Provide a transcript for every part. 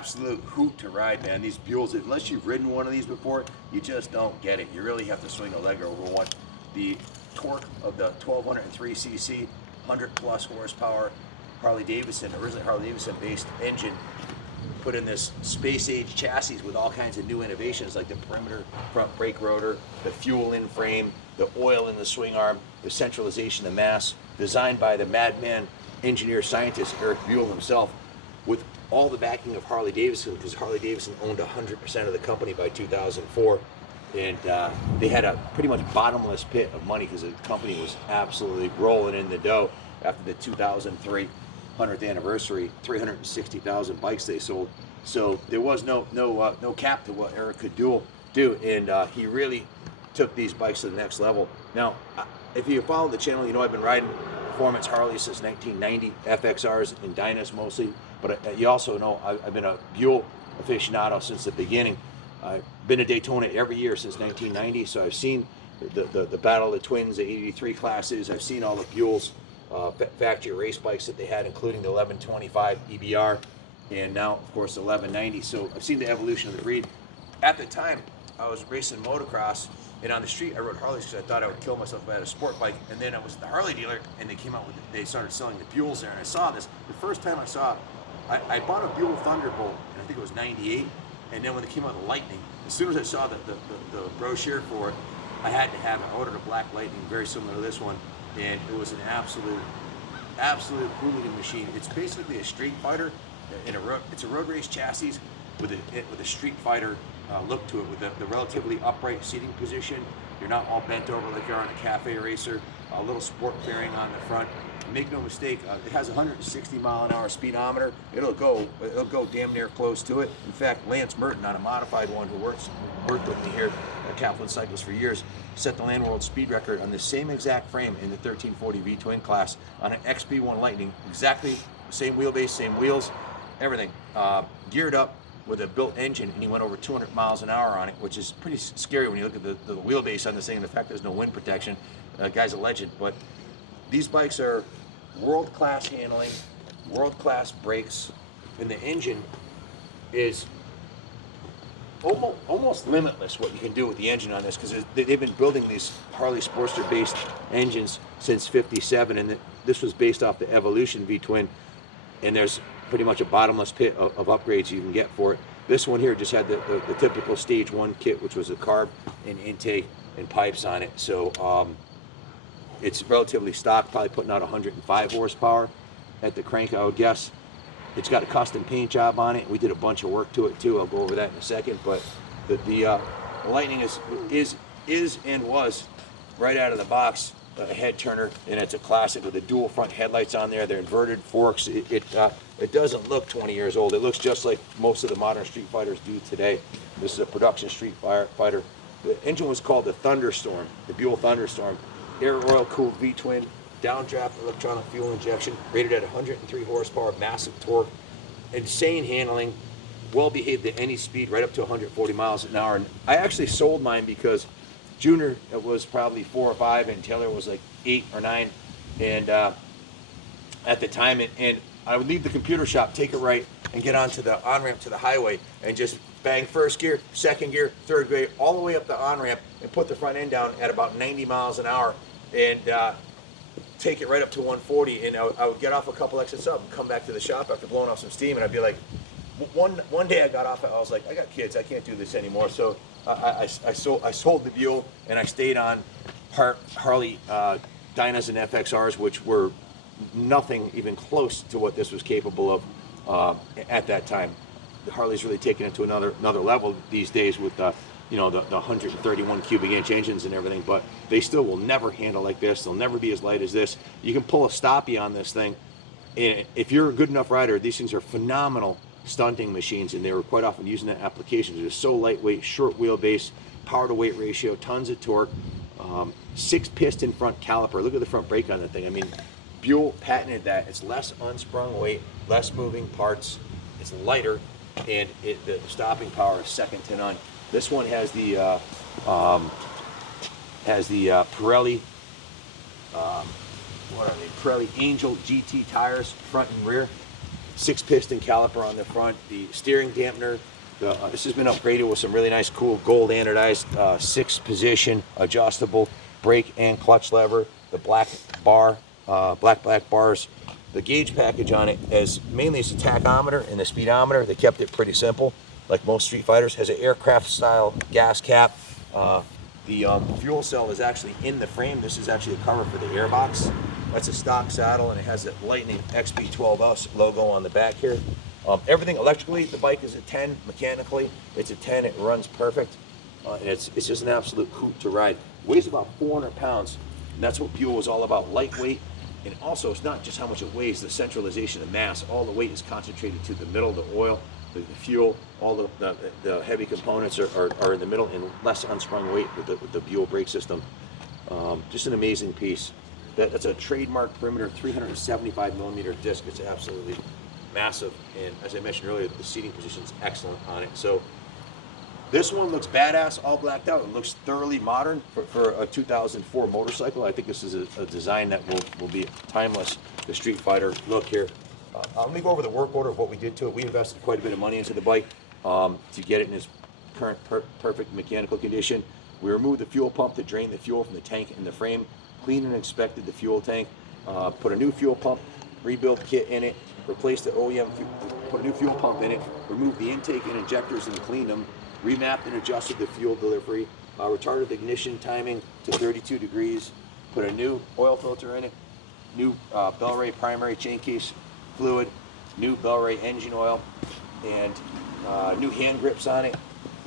absolute hoot to ride, man. These Buells, unless you've ridden one of these before, you just don't get it. You really have to swing a leg over one. The torque of the 1203cc, 100 plus horsepower Harley Davidson, originally Harley Davidson based engine, put in this space age chassis with all kinds of new innovations like the perimeter front brake rotor, the fuel in frame, the oil in the swing arm, the centralization of mass, designed by the madman engineer scientist Eric Buell himself, with all the backing of Harley Davidson, because Harley Davidson owned 100% of the company by 2004. And they had a pretty much bottomless pit of money because the company was absolutely rolling in the dough after the 2003 100th anniversary, 360,000 bikes they sold. So there was no cap to what Eric could do, and he really took these bikes to the next level. Now, if you follow the channel, you know I've been riding performance Harleys since 1990, FXRs and Dynas mostly, but you also know I've been a Buell aficionado since the beginning. I've been to Daytona every year since 1990, so I've seen the Battle of the Twins, the 83 classes. I've seen all the Buell's factory race bikes that they had, including the 1125 EBR, and now, of course, the 1190. So I've seen the evolution of the breed. At the time, I was racing motocross, and on the street, I rode Harleys because I thought I would kill myself if I had a sport bike. And then I was at the Harley dealer, and they started selling the Buells there, and I saw this. The first time I saw it, I bought a Buell Thunderbolt, and I think it was 98. And then when they came out with the Lightning, as soon as I saw the brochure for it, I had to have it. I ordered a black Lightning, very similar to this one, and it was an absolute hooligan machine. It's basically a street fighter it's a road race chassis with a street fighter look to it, with the relatively upright seating position. You're not all bent over like you are on a cafe racer. A little sport fairing on the front. Make no mistake, it has a 160-mile-an-hour speedometer. It'll go damn near close to it. In fact, Lance Merton, on a modified one, who worked with me here at Kaplan Cycles for years, set the land world speed record on the same exact frame in the 1340 V-twin class on an XB1 Lightning. Exactly the same wheelbase, same wheels, everything. Geared up with a built engine, and he went over 200 miles an hour on it, which is pretty scary when you look at the wheelbase on this thing and the fact there's no wind protection. Guy's a legend. But these bikes are world-class handling, world-class brakes, and the engine is almost limitless what you can do with the engine on this, because they've been building these Harley Sportster-based engines since '57, and this was based off the Evolution V-twin, and there's pretty much a bottomless pit of upgrades you can get for it. This one here just had the typical stage 1 kit, which was a carb and intake and pipes on it. So it's relatively stock, probably putting out 105 horsepower at the crank, I would guess. It's got a custom paint job on it. We did a bunch of work to it too. I'll go over that in a second. But the Lightning is and was right out of the box a head turner, and it's a classic with the dual front headlights on there. They're inverted forks. It doesn't look 20 years old. It looks just like most of the modern street fighters do today. This is a production street fighter. The engine was called the Thunderstorm, the Buell Thunderstorm. Air oil cooled V-twin, downdraft electronic fuel injection, rated at 103 horsepower, massive torque, insane handling, well behaved at any speed, right up to 140 miles an hour. And I actually sold mine because Junior was probably 4 or 5, and Taylor was like 8 or 9, and at the time, and I would leave the computer shop, take it right, and get onto the on-ramp to the highway, and just bang first gear, second gear, third gear, all the way up the on-ramp, and put the front end down at about 90 miles an hour, and take it right up to 140, and I would get off a couple exits up and come back to the shop after blowing off some steam, and I'd be like, one day I got off, I was like, I got kids, I can't do this anymore. So I sold the Buell, and I stayed on Harley Dynas and FXRs, which were nothing even close to what this was capable of at that time. The Harley's really taken it to another level these days with the 131 cubic inch engines and everything, but they still will never handle like this. They'll never be as light as this. You can pull a stoppie on this thing, and if you're a good enough rider, these things are phenomenal stunting machines, and they were quite often using that application. They're so lightweight, short wheelbase, power to weight ratio, tons of torque, 6 piston front caliper. Look at the front brake on that thing. I mean, Buell patented that. It's less unsprung weight, less moving parts, it's lighter, and the stopping power is second to none. This one has the Pirelli, what are they? Pirelli Angel GT tires, front and rear. 6-piston caliper on the front, the steering dampener. This has been upgraded with some really nice, cool gold anodized 6-position adjustable brake and clutch lever. The black bar, black bars. The gauge package on it is mainly it's a tachometer and the speedometer. They kept it pretty simple, like most Street Fighters. Has an aircraft style gas cap. The fuel cell is actually in the frame. This is actually a cover for the airbox. That's a stock saddle, and it has a Lightning XB12S logo on the back here. Everything electrically, the bike is a 10. Mechanically, it's a 10. It runs perfect. And it's just an absolute hoot to ride. Weighs about 400 pounds, and that's what Buell is all about, lightweight. And also, it's not just how much it weighs, the centralization of mass. All the weight is concentrated to the middle, the oil, the fuel, all the heavy components are in the middle, and less unsprung weight with the Buell brake system. Just an amazing piece. That's a trademark perimeter 375 millimeter disc. It's absolutely massive, and as I mentioned earlier, the seating position is excellent on it. So this one looks badass, all blacked out. It looks thoroughly modern for a 2004 motorcycle. I think this is a design that will be timeless. The Street Fighter look here. Let me go over the work order of what we did to it. We invested quite a bit of money into the bike to get it in its current perfect mechanical condition. We removed the fuel pump to drain the fuel from the tank and the frame, cleaned and inspected the fuel tank, put a new fuel pump rebuild kit in it, replaced the OEM, put a new fuel pump in it, removed the intake and injectors and cleaned them, remapped and adjusted the fuel delivery, retarded the ignition timing to 32 degrees, put a new oil filter in it, new Bellray primary chain case fluid, new Bellray engine oil, and new hand grips on it.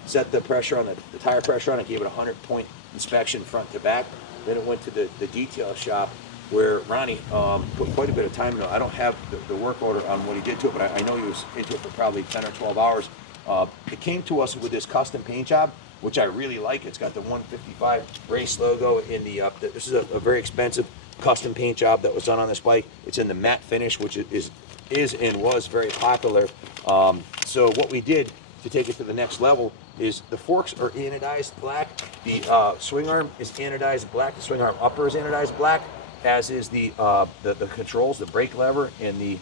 Set the pressure on the tire pressure on it, gave it a 100-point inspection front to back. Then it went to the detail shop where Ronnie put quite a bit of time into it. I don't have the work order on what he did to it, but I know he was into it for probably 10 or 12 hours. It came to us with this custom paint job, which I really like. It's got the 155 race logo in the, this is a very expensive custom paint job that was done on this bike. It's in the matte finish, which is and was very popular. So what we did to take it to the next level is the forks are anodized black, the swing arm is anodized black, the swing arm upper is anodized black, as is the controls, the brake lever, and the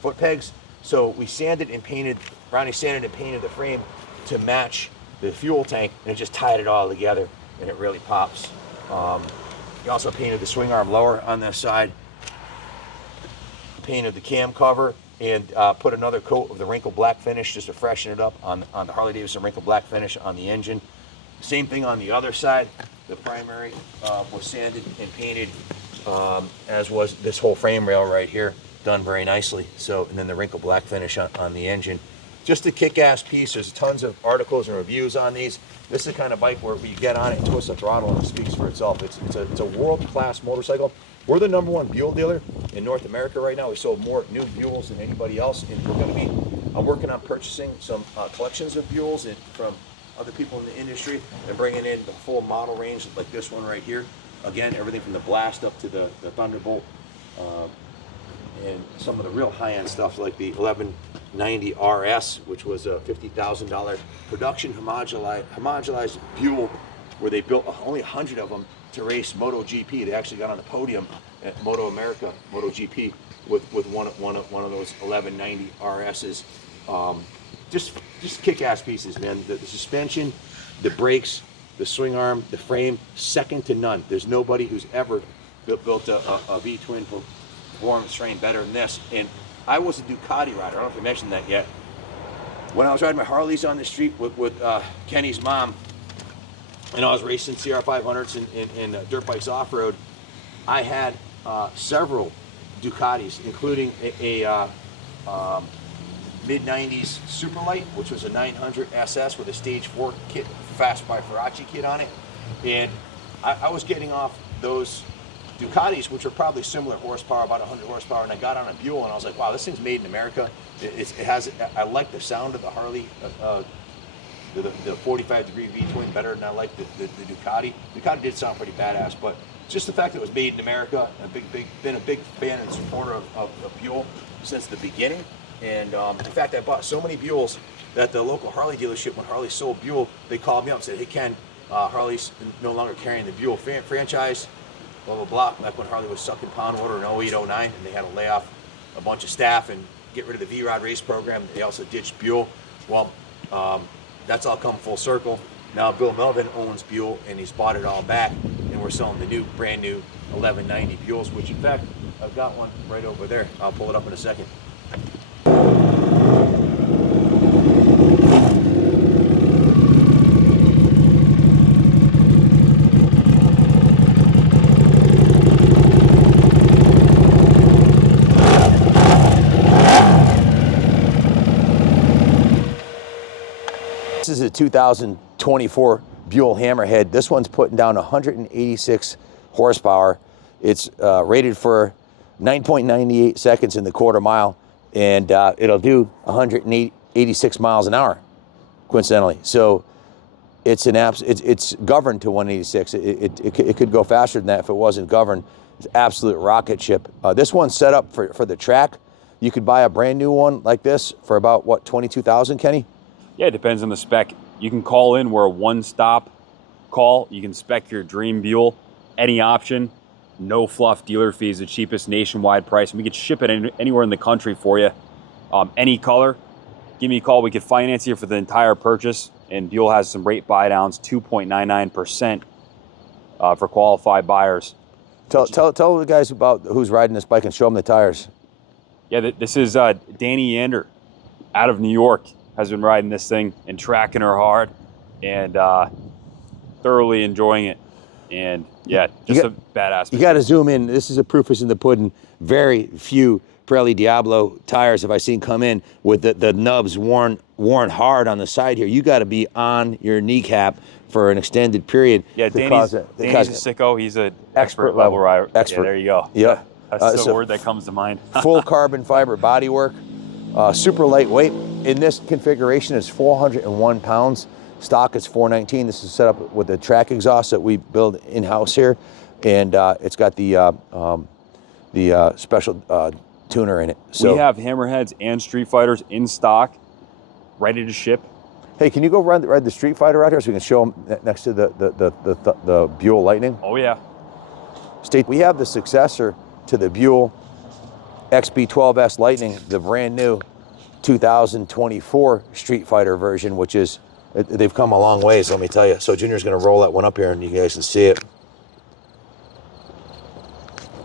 foot pegs. So we sanded and painted, Ronnie sanded and painted the frame to match the fuel tank, and it just tied it all together, and it really pops. He also painted the swing arm lower on this side, painted the cam cover, and put another coat of the wrinkle black finish just to freshen it up on the Harley Davidson wrinkle black finish on the engine. Same thing on the other side. The primary was sanded and painted, as was this whole frame rail right here, done very nicely. So, and then the wrinkle black finish on the engine. Just a kick-ass piece. There's tons of articles and reviews on these. This is the kind of bike where you get on it and twist the throttle and it speaks for itself. It's a world-class motorcycle. We're the #1 Buell dealer in North America right now. We sold more new Buells than anybody else, and I'm working on purchasing some collections of Buells from other people in the industry and bringing in the full model range like this one right here. Again, everything from the Blast up to the Thunderbolt, and some of the real high-end stuff like the 1190 RS, which was a $50,000 production homogenized Buell, where they built only 100 of them to race MotoGP. They actually got on the podium at Moto America, MotoGP, with one of those 1190 RSs. Just kick-ass pieces, man. The suspension, the brakes, the swing arm, the frame, second to none. There's nobody who's ever built a V-twin performance train better than this. And I was a Ducati rider. I don't know if I mentioned that yet. When I was riding my Harleys on the street with Kenny's mom, and I was racing CR500s and dirt bikes off-road, I had several Ducatis, including a mid-90s Superlight, which was a 900 SS with a Stage 4 kit, Fast by Faraci kit on it. And I was getting off those Ducatis, which were probably similar horsepower, about 100 horsepower, and I got on a Buell, and I was like, wow, this thing's made in America. I like the sound of the Harley, the 45-degree V-twin better than I like the Ducati. Ducati did sound pretty badass, but just the fact that it was made in America, been a big fan and supporter of Buell since the beginning. And in fact, I bought so many Buells that the local Harley dealership, when Harley sold Buell, they called me up and said, hey Ken, Harley's no longer carrying the Buell franchise, blah, blah, blah. Like when Harley was sucking pound water in 08, 09, and they had to lay off a bunch of staff, and get rid of the V-Rod race program. They also ditched Buell. Well, that's all come full circle. Now Bill Melvin owns Buell, and he's bought it all back, and we're selling the brand new 1190 Buells, which in fact, I've got one right over there. I'll pull it up in a second. This is a 2024 Buell Hammerhead. This one's putting down 186 horsepower. It's rated for 9.98 seconds in the quarter mile, and it'll do 186 miles an hour, coincidentally. So it's it's governed to 186. It could go faster than that if it wasn't governed. It's an absolute rocket ship. This one's set up for the track. You could buy a brand new one like this for about, what, 22,000, Kenny? Yeah, it depends on the spec. You can call in. We're a one-stop call. You can spec your dream Buell, any option, no fluff, dealer fees, the cheapest nationwide price. And we could ship it anywhere in the country for you. Any color, give me a call. We could finance you for the entire purchase. And Buell has some rate buy downs, 2.99% for qualified buyers. Tell the guys about who's riding this bike and show them the tires. Yeah, this is Danny Yander out of New York. Has been riding this thing and tracking her hard, and thoroughly enjoying it. And yeah, just a badass. You got to zoom in. This is a proof is in the pudding. Very few Pirelli Diablo tires have I seen come in with the nubs worn hard on the side here. You got to be on your kneecap for an extended period. Yeah, Danny's a sicko. He's an expert level rider. Expert. Yeah, there you go. Yeah, that's the word that comes to mind. Full carbon fiber bodywork, super lightweight. In this configuration, it's 401 pounds. Stock is 419. This is set up with a track exhaust that we build in-house here, and it's got the special tuner in it. So we have Hammerheads and Street Fighters in stock, ready to ship. Hey, can you go ride the Street Fighter out here so we can show them next to the Buell Lightning? Oh yeah. We have the successor to the Buell XB12S Lightning, the brand new 2024 Street Fighter version, which is, they've come a long ways, let me tell you. So Junior's gonna roll that one up here and you guys can see it.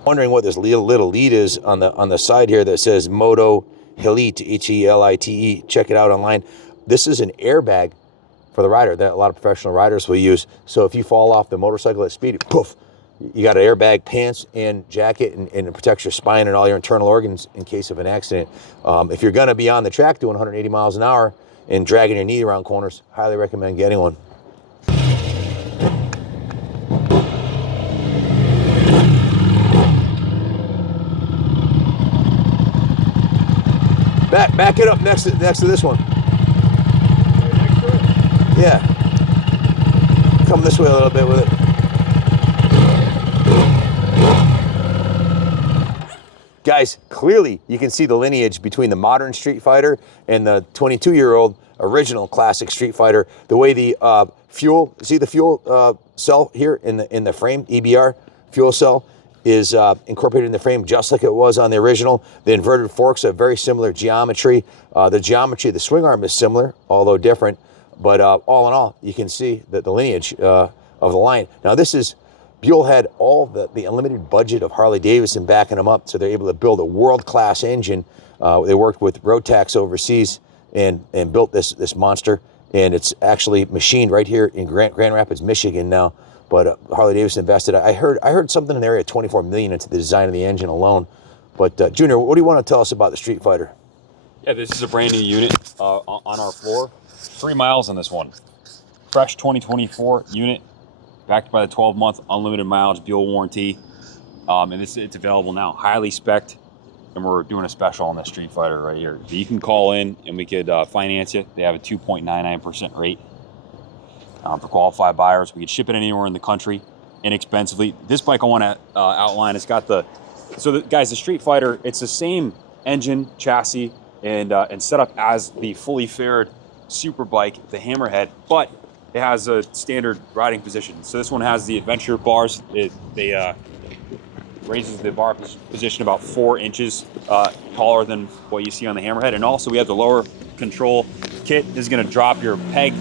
Wondering what this little lead is on the side here that says Moto Helite, H-E-L-I-T-E. Check it out online. This is an airbag for the rider that a lot of professional riders will use. So if you fall off the motorcycle at speed, poof, you got an airbag, pants, and jacket, and it protects your spine and all your internal organs in case of an accident. If you're going to be on the track doing 180 miles an hour and dragging your knee around corners, highly recommend getting one. Back it up next to this one. Yeah. Come this way a little bit with it. Guys, clearly you can see the lineage between the modern Street Fighter and the 22-year-old original classic Street Fighter. The way the fuel, see the fuel cell here in the frame, EBR fuel cell, is incorporated in the frame just like it was on the original. The inverted forks have very similar geometry. The geometry of the swing arm is similar, although different. But all in all, you can see that the lineage of the line. Now this is, Buell had all the unlimited budget of Harley-Davidson backing them up, so they're able to build a world-class engine. They worked with Rotax overseas and built this monster, and it's actually machined right here in Grand Rapids, Michigan now. But Harley-Davidson invested. I heard something in the area of $24 million into the design of the engine alone. But Junior, what do you want to tell us about the Street Fighter? Yeah, this is a brand new unit on our floor. 3 miles on this one. Fresh 2024 unit, backed by the 12-month unlimited mileage Buell warranty. And it's available now, highly spec'd. And we're doing a special on the Street Fighter right here. So you can call in and we could finance you. They have a 2.99% rate for qualified buyers. We could ship it anywhere in the country inexpensively. This bike I want to outline, it's got guys, the Street Fighter, it's the same engine, chassis, and setup as the fully fared super bike, the Hammerhead, but it has a standard riding position. So this one has the adventure bars. They raises the bar position about 4 inches taller than what you see on the Hammerhead. And also we have the lower control kit. This is going to drop your peg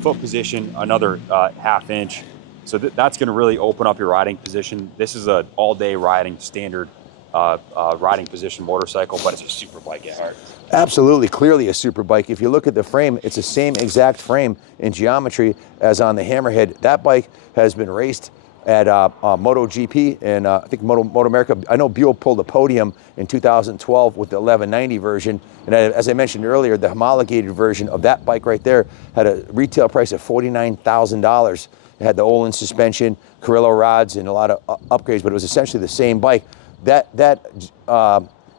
foot position another ½ inch. So that's going to really open up your riding position. This is an all-day riding standard riding position motorcycle, but it's a super bike at heart. Absolutely, clearly a super bike. If you look at the frame, it's the same exact frame in geometry as on the Hammerhead. That bike has been raced at MotoGP and I think Moto America. I know Buell pulled a podium in 2012 with the 1190 version. And as I mentioned earlier, the homologated version of that bike right there had a retail price of $49,000. It had the Olin suspension, Carrillo rods, and a lot of upgrades, but it was essentially the same bike. That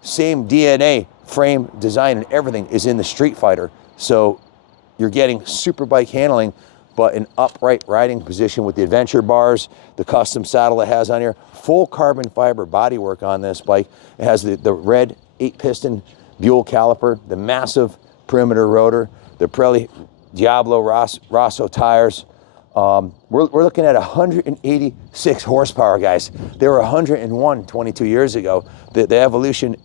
same DNA, frame, design, and everything is in the Street Fighter. So you're getting super bike handling, but an upright riding position with the adventure bars, the custom saddle it has on here, full carbon fiber bodywork on this bike. It has the red 8-piston Buell caliper, the massive perimeter rotor, the Pirelli Diablo Rosso tires. We're looking at 186 horsepower, guys. They were 101 22 years ago. The evolution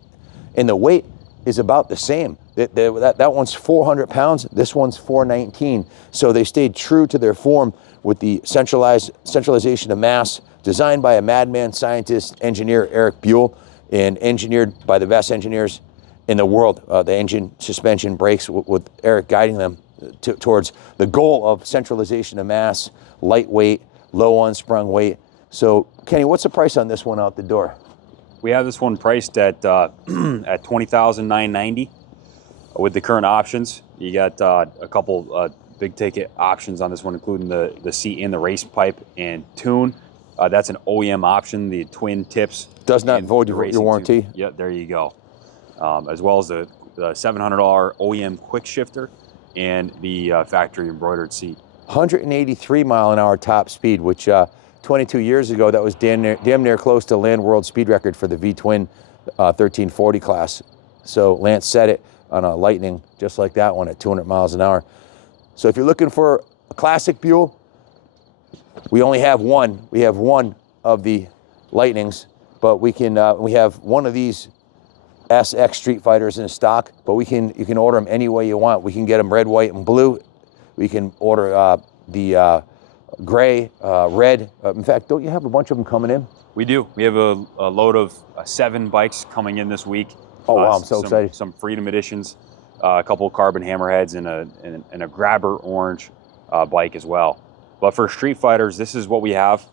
in the weight is about the same. That one's 400 pounds, this one's 419. So they stayed true to their form with the centralization of mass, designed by a madman scientist, engineer, Eric Buell, and engineered by the best engineers in the world. The engine, suspension, brakes, with Eric guiding them towards the goal of centralization of mass, lightweight, low unsprung weight. So Kenny, what's the price on this one out the door? We have this one priced at $20,990 with the current options. You got a couple big ticket options on this one, including the seat and the race pipe and tune. That's an OEM option, the twin tips. Does not void your warranty. Tune. Yeah, there you go. As well as the $700 OEM quick shifter and the factory embroidered seat. 183 mile an hour top speed, which 22 years ago, that was damn near close to land world speed record for the V-twin 1340 class. So Lance set it on a Lightning just like that one at 200 miles an hour. So if you're looking for a classic Buell, we only have one. We have one of the Lightnings, but we have one of these SX Street Fighters in stock, but you can order them any way you want. We can get them red, white, and blue. We can order the gray, red. In fact, don't you have a bunch of them coming in? We do. We have a load of 7 bikes coming in this week. Oh wow, I'm so excited. Some Freedom Editions, a couple of carbon Hammerheads, and a Grabber orange bike as well. But for Street Fighters, this is what we have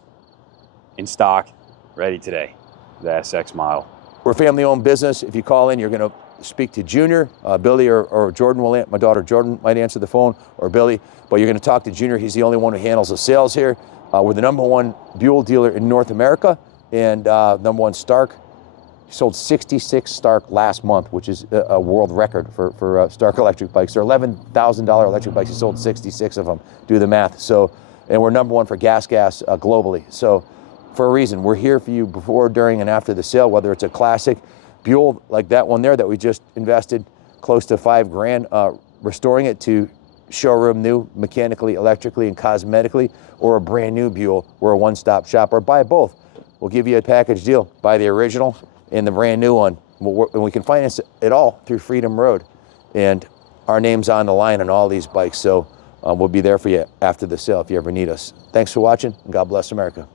in stock, ready today, the SX model. We're a family-owned business. If you call in, you're going to speak to Junior, Billy, or Jordan will. My daughter Jordan might answer the phone, or Billy. But you're going to talk to Junior. He's the only one who handles the sales here. We're the #1 Buell dealer in North America, and #1 Stark. Sold 66 Stark last month, which is a world record for Stark electric bikes. They're $11,000 electric bikes. He sold 66 of them. Do the math. So, and we're #1 for gas globally. So, for a reason, we're here for you before, during, and after the sale. Whether it's a classic Buell like that one there that we just invested close to $5 grand restoring it to showroom new, mechanically, electrically, and cosmetically, or a brand new Buell. We're a one-stop shop, or buy both. We'll give you a package deal. Buy the original and the brand new one. And we can finance it all through Freedom Road. And our name's on the line on all these bikes. So we'll be there for you after the sale if you ever need us. Thanks for watching, and God bless America.